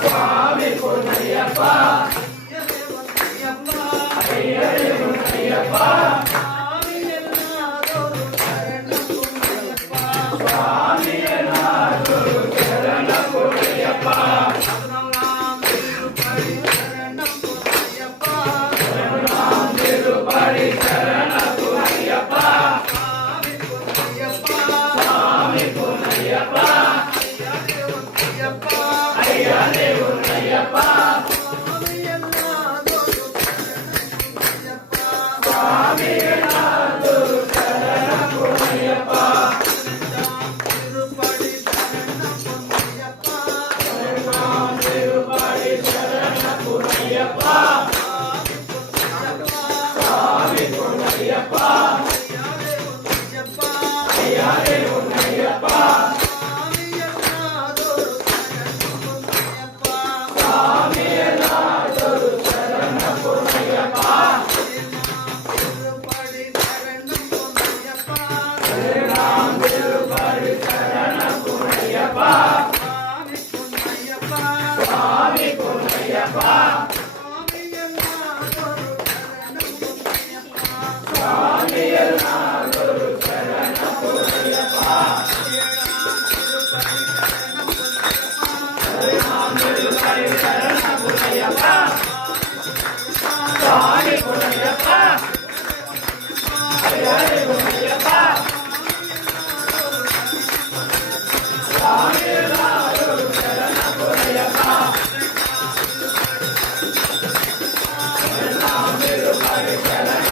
சுவாமி பொன்னையப்பா ஐயரே பொன்னையப்பா சுவாமி எல்லாரும் சரணம் பொன்னையப்பா திருப்படி சரணம் பொன்னையப்பா சுவாமி பொன்னையப்பா ஐயரே பொன்னையப்பா சுவாமி எல்லாரும் சரணம் பொன்னையப்பா திருப்படி சரணம் பொன்னையப்பா சுவாமி பொன்னையப்பா ஐயரே பொன்னையப்பா சுவாமி எல்லாரும் சரணம் பொன்னையப்பா திருப்படி சரணம் பொன்னையப்பா சுவாமி பொன்னையப்பா சுவாமி எல்லாரும் சரணம் பொன்னையப்பா திருப்படி சரணம் பொன்னையப்பா சுவாமி பொன்னையப்பா ஐயரே